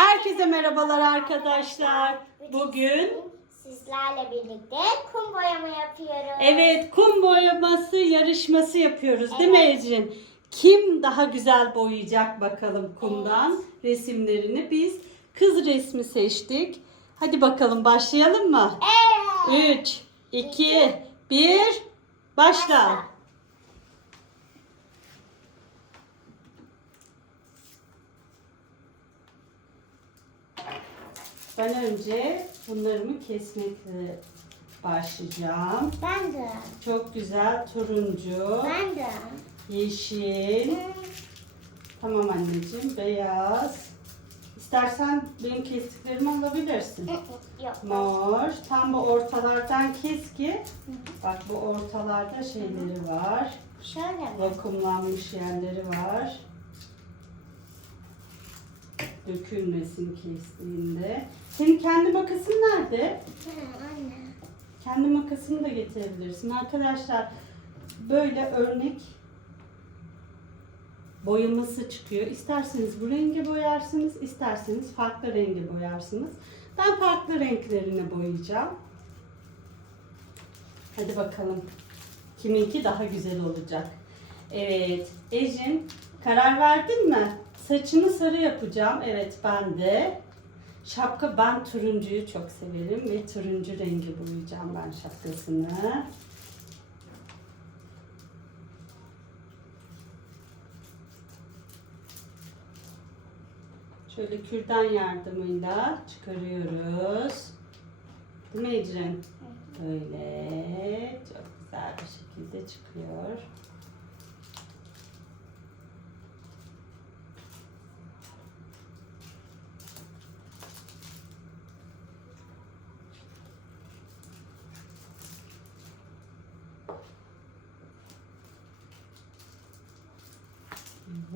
Herkese merhabalar arkadaşlar. Bugün sizlerle birlikte kum boyama yapıyoruz. evet kum boyaması yarışması yapıyoruz değil mi. Ecrin? Kim daha güzel boyayacak bakalım kumdan resimlerini. Biz kız resmi seçtik. Hadi bakalım başlayalım mı? Evet. 3, 2, 1, başla. Ben önce bunlarımı kesmekle başlayacağım. Ben de. Çok güzel turuncu, Ben de. yeşil, tamam anneciğim beyaz. İstersen benim kestiklerimi alabilirsin. Yok. Mor, tam bu ortalardan kes ki. Bak bu ortalarda şeyleri var. Şöyle mi? Vakumlanmış yerleri var. Dökülmesin kestiğinde. Senin kendi makasın nerede? Anne. Kendi makasını da getirebilirsin. Arkadaşlar böyle örnek boyaması çıkıyor. İsterseniz bu rengi boyarsınız, isterseniz farklı rengi boyarsınız. Ben farklı renklerini boyayacağım. Hadi bakalım. Kiminki daha güzel olacak. Evet. Ecin karar verdin mi? Saçını sarı yapacağım. Evet ben de. Şapka ben turuncuyu çok severim ve turuncu rengi boyayacağım ben şapkasını. Şöyle kürdan yardımıyla çıkarıyoruz. Değil mi Ecrin? Böyle çok güzel bir şekilde çıkıyor.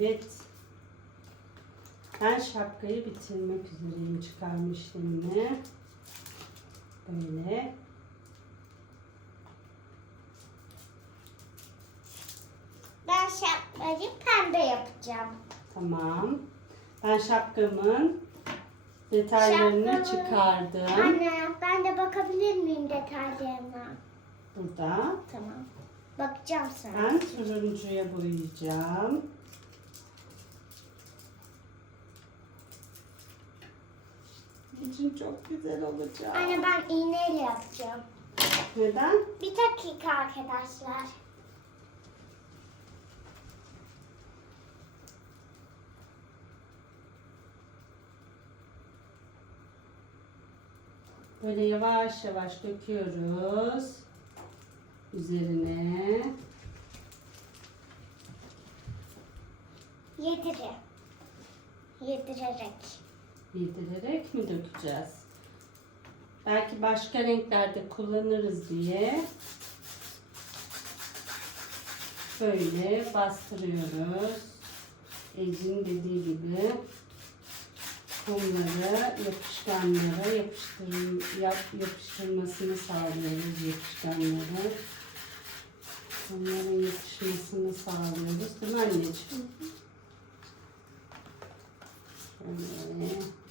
Evet. Ben şapkayı bitirmek üzereyim çıkarma işlemini. Böyle. Ben şapkayı pembe yapacağım. Tamam. Ben şapkamın detaylarını Şapkamın- çıkardım. Anne ben de bakabilir miyim detaylarına? Burada. Tamam. Bakacağım sana. Ben turuncuya boyayacağım. İçin çok güzel olacak. Anne ben iğneyle yapacağım. Neden? Bir dakika arkadaşlar. Böyle yavaş yavaş döküyoruz. Üzerine. Yedire. Yedirerek. Yedirerek mi dökeceğiz? Belki başka renklerde kullanırız diye böyle bastırıyoruz. Ecin dediği gibi kumları yapışkanlara yapıştır, yap, yapıştırmasını sağlıyoruz yapışkanları. Kumların yapışmasını sağlıyoruz. Değil mi anneciğim? Şöyle.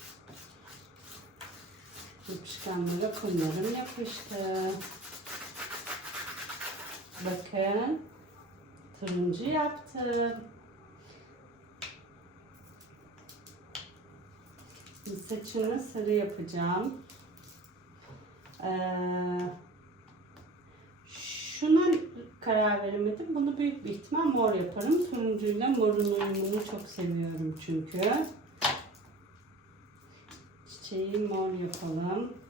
Yapışkanlara kumlarım yapıştı. Bakın. Turuncu yaptım. Saçını sarı yapacağım. Ee, şuna karar veremedim. Bunu büyük bir ihtimal mor yaparım. Turuncuyla morun uyumunu çok seviyorum çünkü. Çiçeği mor yapalım.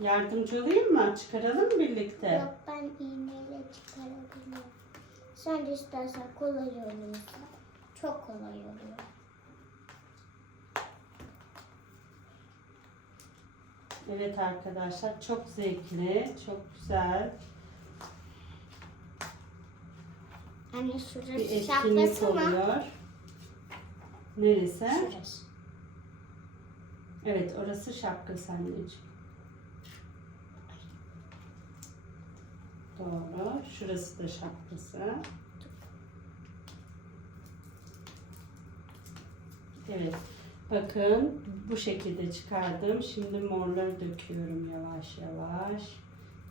Yardımcı olayım mı? Çıkaralım birlikte? Yok ben iğneyle çıkarabiliyorum. Sen de istersen kolay oluyor. Çok kolay oluyor. Evet arkadaşlar çok zevkli, çok güzel Anne bir şurası şapkası mı? Neresi? Şurası. Evet orası şapkası anneciğim. Doğru. Şurası da şapkası. Evet. Bakın bu şekilde çıkardım. Şimdi morları döküyorum yavaş yavaş.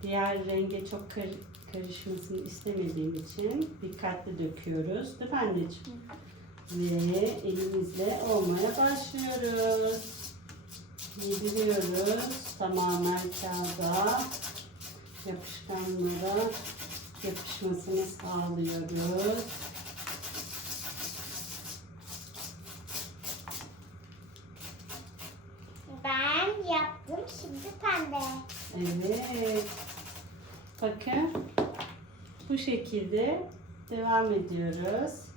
Diğer renge çok kar- karışmasını istemediğim için dikkatli döküyoruz. Değil mi anneciğim? Ve elimizle olmaya başlıyoruz. Yediriyoruz. Tamamen kağıda yapışkanlara yapışmasını sağlıyoruz. Ben yaptım şimdi pembe. Evet. Bakın. Bu şekilde devam ediyoruz.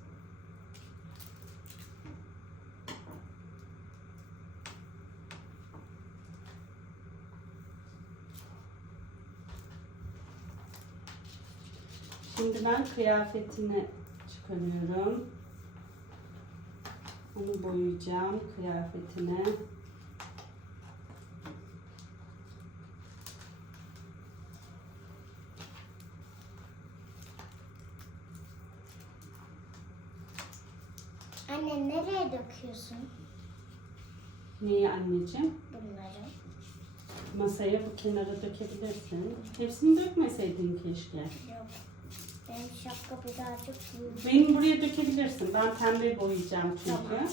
Şimdi ben kıyafetini çıkarıyorum. Onu boyayacağım kıyafetine. Anne nereye döküyorsun Neyi anneciğim? bunları? Masaya bu kenara dökebilirsin. Hepsini dökmeseydin keşke. Yok. Şapka birazcık. Benim buraya dökebilirsin. Ben pembe boyayacağım çünkü. Tamam.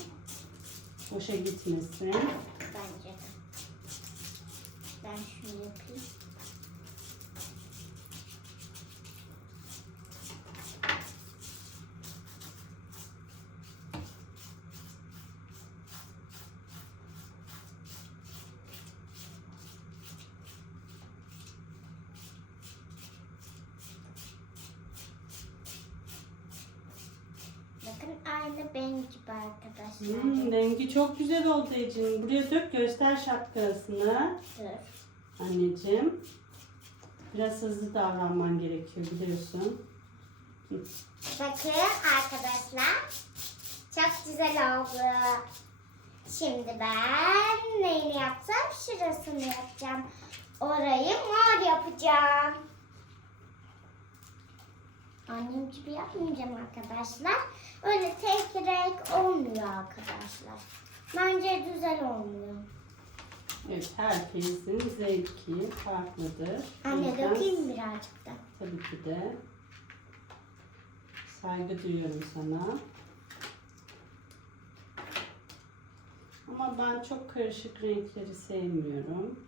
Boşa gitmesin. Bence de. Ben şunu yapayım. Bakın aynı benim gibi arkadaşlar. Hmm, rengi çok güzel oldu Ecin. Buraya dök göster şapkasını. Dur. Anneciğim. Biraz hızlı davranman gerekiyor biliyorsun. Bakın arkadaşlar. Çok güzel oldu. Şimdi ben neyini yapsam şurasını yapacağım. Orayı mor yapacağım. Annem gibi yapmayacağım arkadaşlar. Öyle tek renk olmuyor arkadaşlar. Bence güzel olmuyor. Evet herkesin zevki farklıdır. Anne yüzden dökeyim birazcık da. Tabii ki de. Saygı duyuyorum sana. Ama ben çok karışık renkleri sevmiyorum.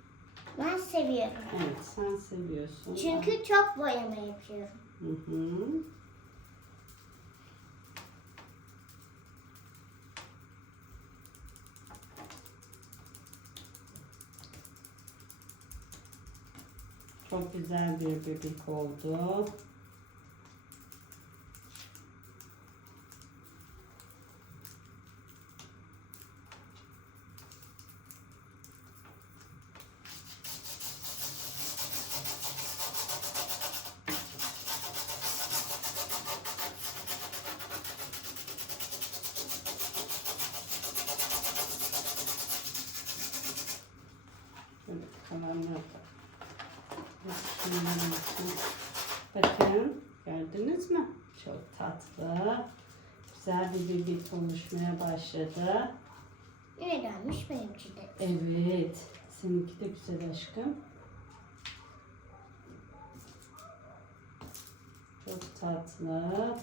Ben seviyorum. Evet sen seviyorsun. Çünkü çok boyama yapıyorum. Hı hı. Çok güzel bir bebek oldu. Şöyle kalanlar da için. Bakın gördünüz mü? Çok tatlı. Güzel bir bebek oluşmaya başladı. Yine gelmiş benimki de. Evet. Seninki de güzel aşkım. Çok tatlı.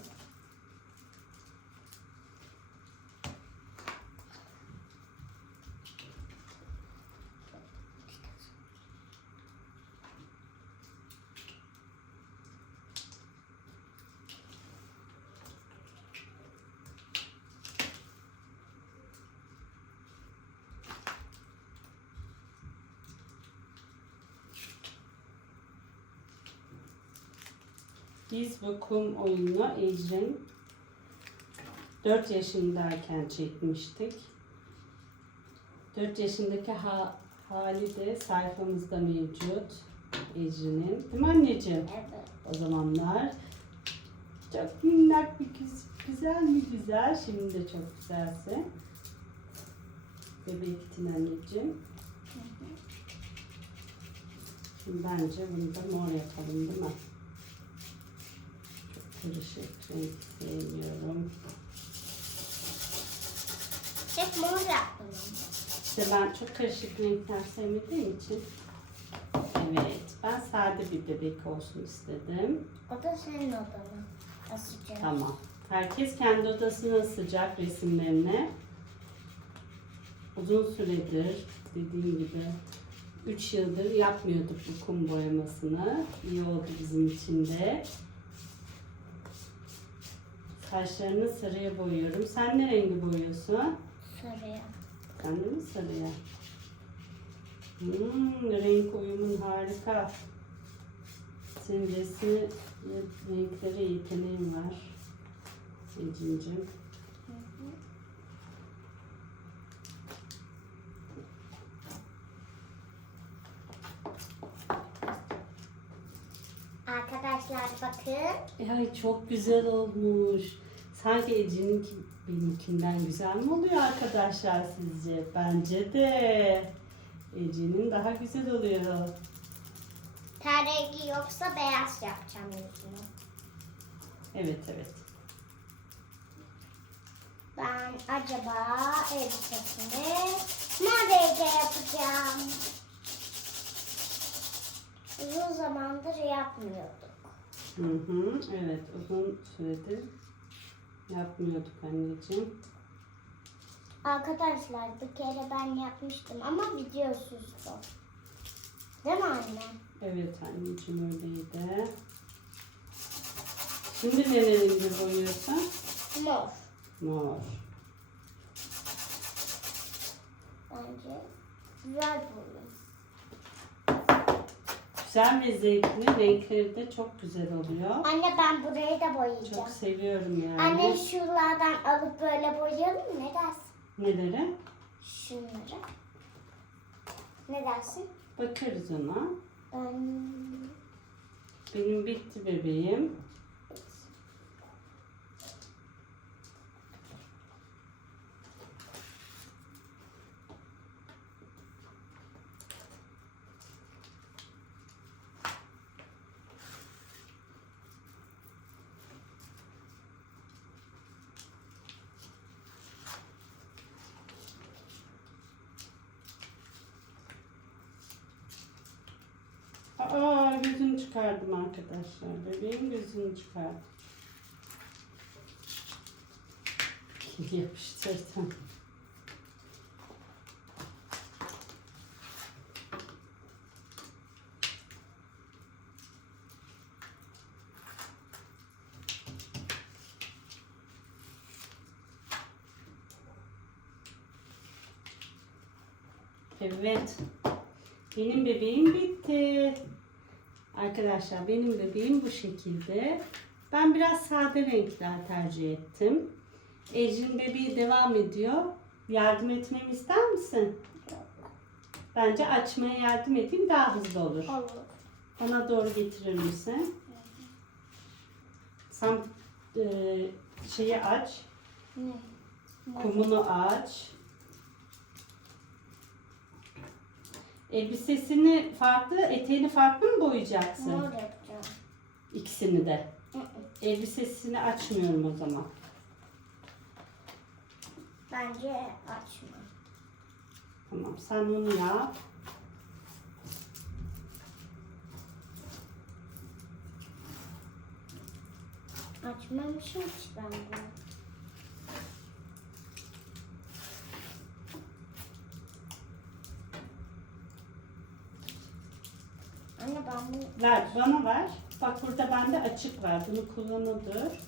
Biz bu kum oyununu Ecrin 4 yaşındayken çekmiştik. 4 yaşındaki ha- hali de sayfamızda mevcut. Ecrin'in. Değil mi anneciğim? Evet. O zamanlar. Çok minnak bir güz- güzel mi güzel. Şimdi de çok güzelsin. Bebektin anneciğim. Şimdi bence bunu da mor yapalım değil mi? Renk sevmiyorum. Hep mor yaptım. İşte ben çok karışık renkler sevmediğim için. Evet, ben sade bir bebek olsun istedim. O da senin odana asacağım. Tamam. Herkes kendi odasına asacak resimlerini. Uzun süredir dediğim gibi 3 yıldır yapmıyorduk bu kum boyamasını. İyi oldu bizim için de. Saçlarını sarıya boyuyorum. Sen ne rengi boyuyorsun? Sarıya. Ben de mi sarıya? Hmm, renk uyumun harika. Senin resmi ve renklere yeteneğin var. Ece'cim. Arkadaşlar bakın. Ay çok güzel olmuş. Sanki Ece'ninki benimkinden güzel mi oluyor arkadaşlar sizce? Bence de. Ece'nin daha güzel oluyor. Ter rengi yoksa beyaz yapacağım yüzünü. Evet evet. Ben acaba elbisesini rengi yapacağım. Uzun zamandır yapmıyorduk. Hı hı, evet uzun süredir yapmıyorduk anneciğim. Arkadaşlar bir kere ben yapmıştım ama videosuzdu. Değil mi anne? Evet anneciğim öyleydi. Şimdi ne rengi boyuyorsun? Mor. Mor. Bence güzel boyun. Güzel ve zevkli. Renkleri de çok güzel oluyor. Anne ben burayı da boyayacağım. Çok seviyorum yani. Anne şuralardan alıp böyle boyayalım mı? Ne dersin? Neleri? Şunları. Ne dersin? Bakarız ona. Ben... Benim bitti bebeğim. Aa gözünü çıkardım arkadaşlar. Bebeğin gözünü çıkardım. Yapıştırdım. Evet. Benim bebeğim bitti. Arkadaşlar benim bebeğim bu şekilde. Ben biraz sade renkler tercih ettim. Ecrin bebeği devam ediyor. Yardım etmemi ister misin? Bence açmaya yardım edeyim daha hızlı olur. Olur. Bana doğru getirir misin? Sen e, şeyi aç. Ne? Kumunu aç. Elbisesini farklı, eteğini farklı mı boyayacaksın? Mor yapacağım. İkisini de. Hı hı. Elbisesini açmıyorum o zaman. Bence açma. Tamam sen onu yap. Açmamışım hiç ben bunu. Anne ben bunu Ver, bana ver. Bak burada bende açık var. Bunu kullanılır.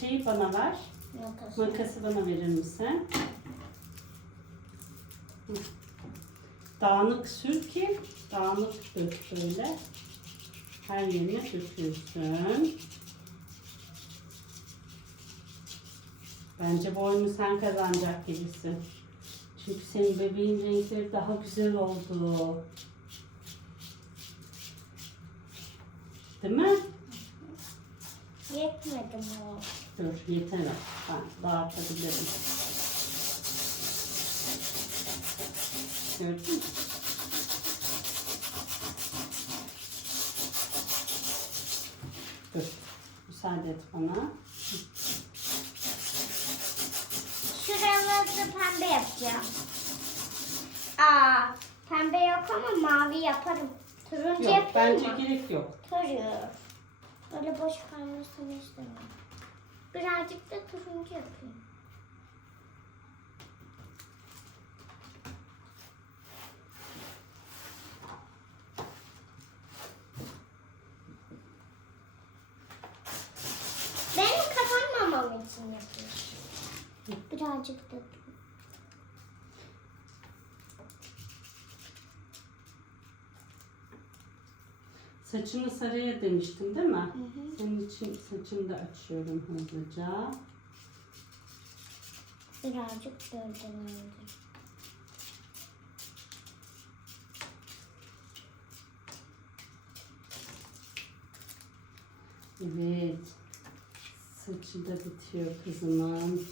Şeyi bana ver. makası. Makası bana verir misin? Dağınık sür ki dağınık dök böyle. Her yerine dökülsün. Bence bu oyunu sen kazanacak gibisin. Çünkü senin bebeğin renkleri daha güzel oldu. Değil mi? Yetmedi mi? Dur yeter. Ben dağıtabilirim. Gördün mü? Dur. Müsaade et bana. Şuraları pembe yapacağım. Aa, pembe yok ama mavi yaparım. Turuncu Yok yapayım bence mı? gerek yok. Hayır. Böyle boş kalmasını istemiyorum. Birazcık da turuncu yapayım. Benim kazanmamam için yapıyorum. Birazcık da Saçını sarıya demiştin değil mi? Hı hı. Senin için saçını da açıyorum hızlıca. birazcık gölden aldım. Evet. Saçı da bitiyor kızımın.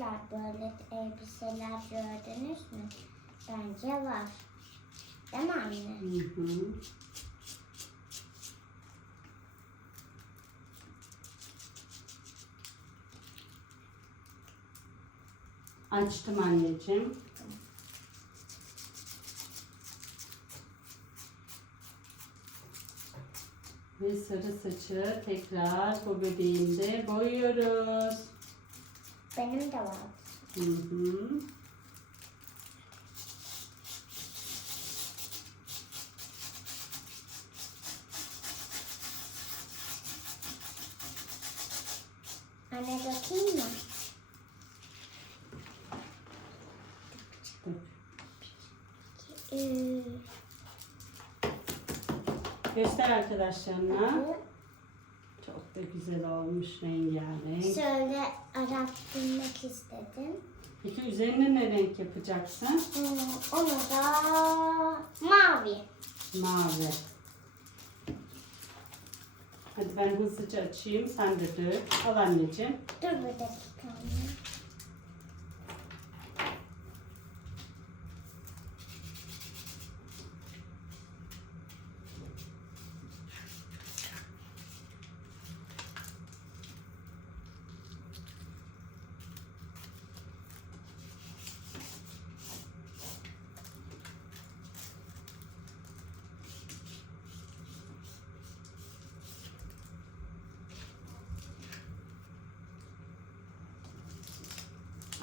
Arkadaşlar böyle elbiseler gördünüz mü? Bence var. Değil mi anne? Hı hı. Açtım anneciğim. Ve sarı saçı tekrar bu bebeğimde boyuyoruz. Benim de var. Hı hı. Anne bakayım mı? Ee, Göster arkadaşlarına. bu Çok da güzel olmuş rengarenk. şöyle arattırmak istedim. Peki üzerine ne renk yapacaksın? Ee, onu da mavi. Mavi. Hadi ben hızlıca açayım. Sen de dök. Al anneciğim. Dur bir dakika anne.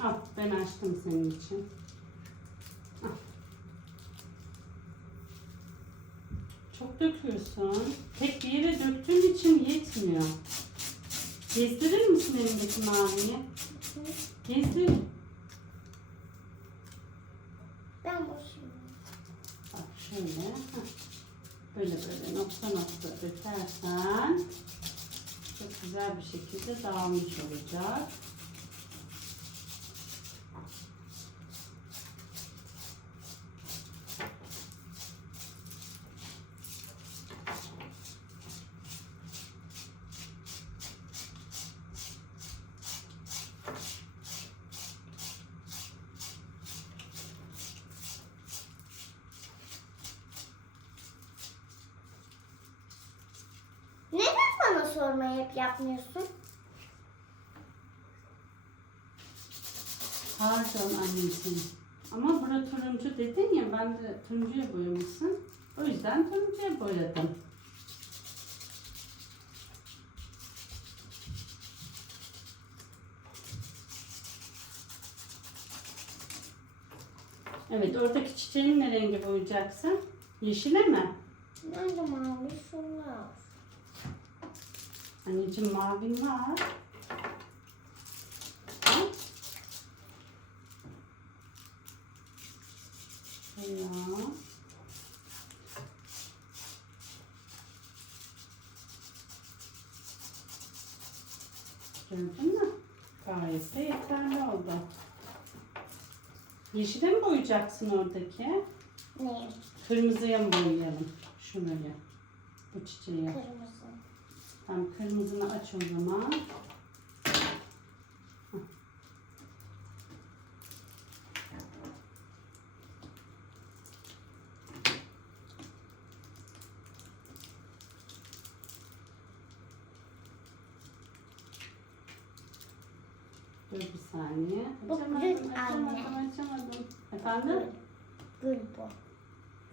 Al ben açtım senin için. Al. Çok döküyorsun. Tek bir yere döktüğün için yetmiyor. Gezdirir misin elindeki maviyi? Gezdir. Ben boşum. Bak şöyle. Böyle böyle nokta nokta dökersen çok güzel bir şekilde dağılmış olacak. Neden bana sormayı hep yapmıyorsun? Pardon anneciğim. Ama bura turuncu dedin ya ben de turuncuya boyamışsın. O yüzden turuncuya boyadım. Evet oradaki çiçeğin ne rengi boyayacaksın? Yeşile mi? Nerede mavi şunlar? Anneciğim mavin var. Şöyle. Gördün mü? Gayet de yeterli oldu. Yeşile mi boyayacaksın oradaki? Ne? Kırmızıya mı boyayalım? Şuraya. Bu çiçeği. Kırmızı. Tam kırmızını aç o zaman. Dur bir saniye. Bu açamadım, gül. Açamadım, açamadım. Efendim? Gül bu.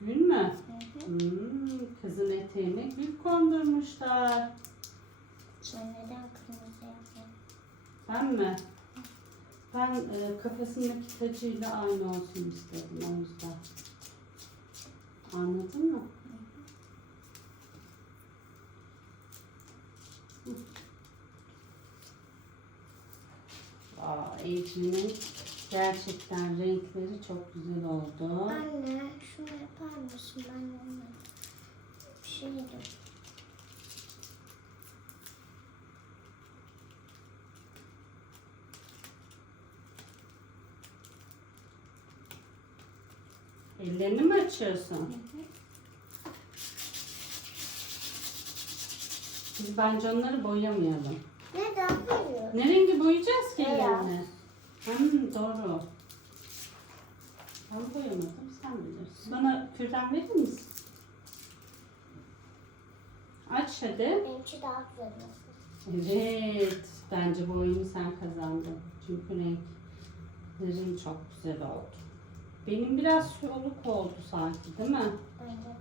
Gül mü? Hı hı. Hmm, kızın eteğine gül kondurmuşlar. Sen neden kırmızı yapıyorsun? Ben mi? Ben e, kafasındaki tacıyla aynı olsun istedim o yüzden. Anladın mı? Aa, Ecrin'in gerçekten renkleri çok güzel oldu. Anne şunu yapar mısın? Ben onu bir şey yedim. Ellerini mi açıyorsun? Biz bence onları boyamayalım. Neden? Ne rengi boyayacağız ki ellerini? Hmm, doğru. Ben boyamadım, sen bilirsin. Bana kürdan verir misin? Aç hadi. Benimki daha güzel olsun. Evet, bence bu oyunu sen kazandın. Çünkü renklerin çok güzel oldu. Benim biraz soluk oldu sanki değil mi? Bence de.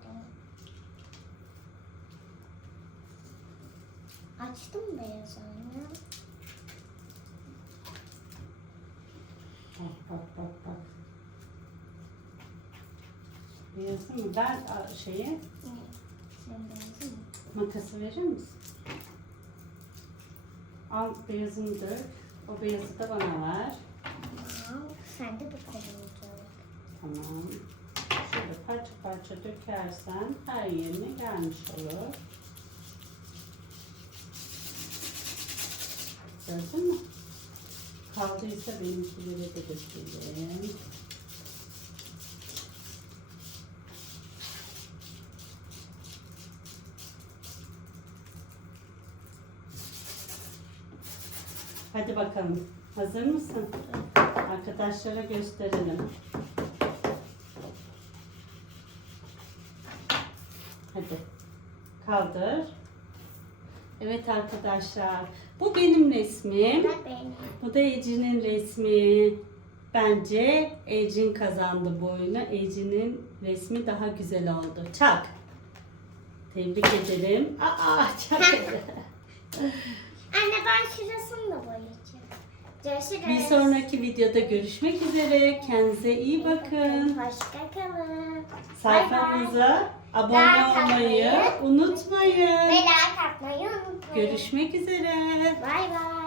Açtım beyaz Bak bak bak bak. Beyazı mı? Ver a, şeyi? Sen beyazı mı? makası verir misin? Al beyazını dök. O beyazı da bana ver. Tamam. Sen de bu koyacak. Tamam. Şöyle parça parça dökersen her yerine gelmiş olur. Gördün mü? Kaldıysa benimkileri de dökelim. Hadi bakalım. Hazır mısın? Arkadaşlara gösterelim. Hadi. Kaldır. Evet arkadaşlar. Bu benim resmim. Bu da Ece'nin resmi. Bence Ecin kazandı bu oyunu. Ece'nin resmi daha güzel oldu. Çak. Tebrik ederim. Aa, çak. Anne ben şurasını da boyayacağım. Görüşürüz. Bir sonraki videoda görüşmek üzere. Kendinize iyi bakın. Hoşça kalın. Sayfamıza abone Like olmayı atmayı unutmayın. Ve like atmayı unutmayın. Görüşmek üzere. Bay bay.